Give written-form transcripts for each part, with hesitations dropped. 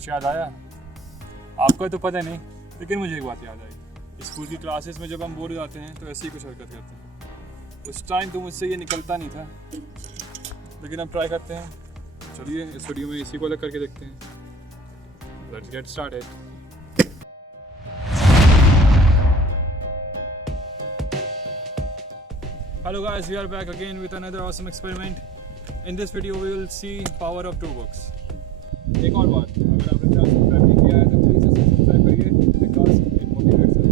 कुछ याद आया? आपको तो पता नहीं, लेकिन मुझे एक बात याद आई। स्कूल की क्लासेस में जब हम बोर हो जाते हैं तो ऐसी ही कुछ हरकत करते हैं। उस टाइम तो मुझसे ये निकलता नहीं था, लेकिन अब ट्राई करते हैं। चलिए इस वीडियो में इसी को अलग करके देखते हैं। Let's get started. Hello guys, we are back again with another awesome experiment. In this video we will see power of two books. एक और बात, अगर आपने चैनल सब्सक्राइब नहीं किया है तो प्लीज इसे सब्सक्राइब करिए because it motivates us.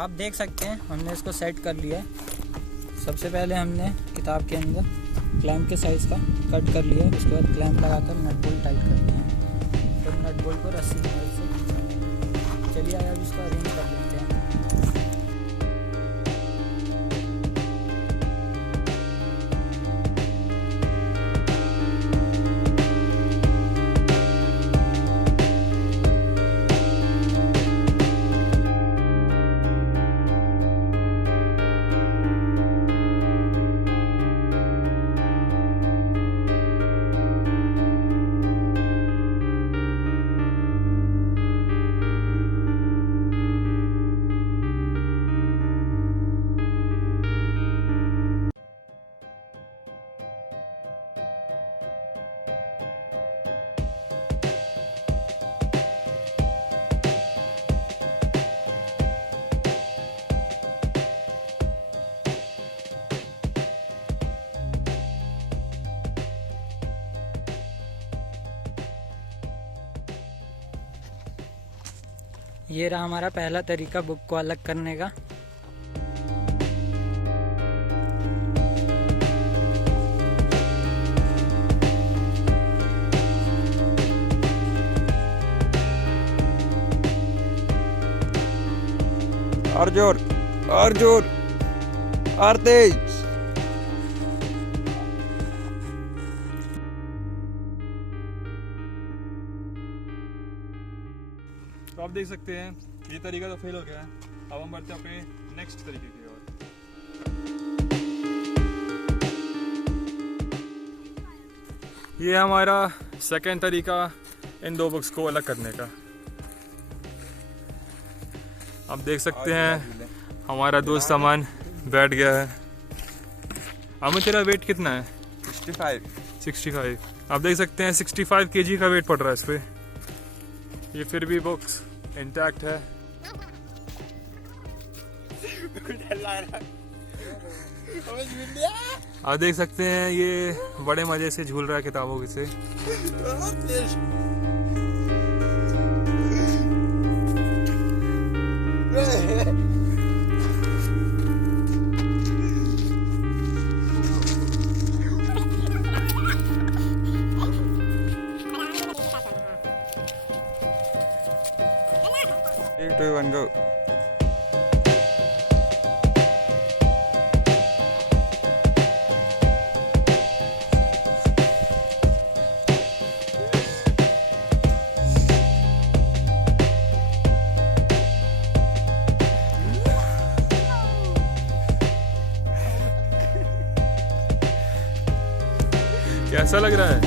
आप देख सकते हैं हमने इसको सेट कर लिया है। सबसे पहले हमने किताब के अंदर क्लैंप के साइज़ का कट कर लिया है। उसके बाद क्लैंप लगाकर नट बोल्ट टाइट कर दिया है। फिर नट बोल्ट को रस्सी की मदद से खींचा है। चलिए अब इसको अरेंज कर लेते हैं। ये रहा हमारा पहला तरीका बुक को अलग करने का। और जोर और जोर और तेज। तो आप देख सकते हैं ये तरीका तो फेल हो गया है। अब हम बढ़ते हैं अपने नेक्स्ट तरीके की ओर। ये हमारा सेकंड तरीका इन दो बुक्स को अलग करने का। आप देख सकते हैं हमारा दोस्त अमन बैठ गया है। अमन तेरा वेट कितना है? 65। आप देख सकते हैं 65 kg का वेट पड़ रहा है इस पे। ये फिर भी बुक्स इंटैक्ट है। आप देख सकते हैं ये बड़े मजे से झूल रहा है किताबों से। Three, two, one, go. कैसा लग रहा है?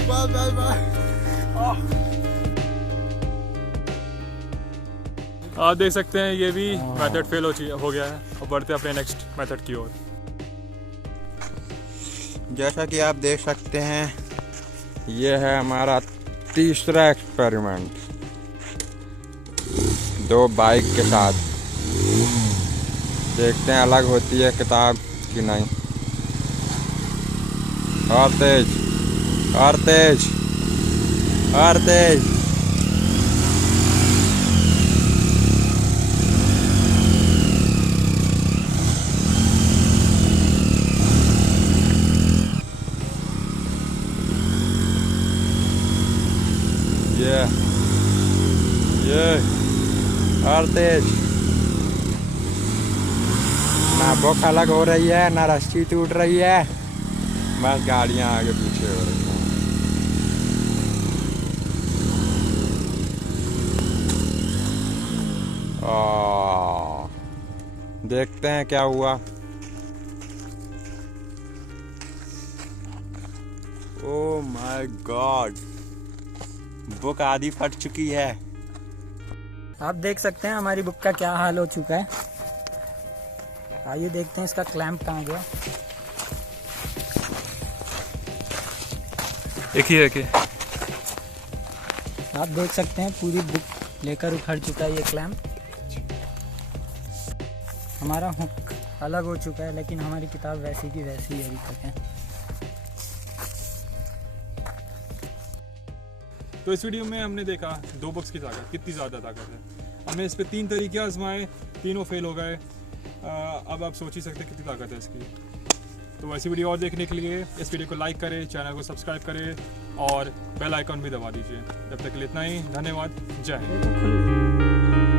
आप देख सकते हैं ये भी मेथड फेल हो गया है। और बढ़ते हैं अपने नेक्स्ट मेथड की ओर। जैसा कि आप देख सकते हैं ये है हमारा तीसरा एक्सपेरिमेंट। दो बाइक के साथ देखते हैं अलग होती है किताब कि नहीं। और तेज और तेज और तेज। ये और तेज। ना बुक अलग हो रही है, ना रस्सी टूट रही है, बस गाड़ियाँ आगे पीछे हो रही हैं। देखते हैं क्या हुआ। ओह माय गॉड, बुक आधी फट चुकी है। आप देख सकते हैं हमारी बुक का क्या हाल हो चुका है। आइए देखते हैं इसका क्लैंप कहाँ गया। एक ही है कि आप देख सकते हैं पूरी बुक लेकर उखड़ चुका है ये क्लैंप। हमारा हुक अलग हो चुका है, लेकिन हमारी किताब वैसी की वैसी अभी तक है। तो इस वीडियो में हमने देखा 2 बुक्स की ताकत कितनी ज़्यादा ताकत है। हमने इस पे 3 तरीके आजमाए, तीनों फेल हो गए। अब आप सोच ही सकते हैं कितनी ताकत है इसकी। तो ऐसी वीडियो और देखने के लिए इस वीडियो को लाइक करें, चैनल को सब्सक्राइब करें और बेल आइकन भी दबा दीजिए। तब तक के लिए इतना ही, धन्यवाद, जय हिंद।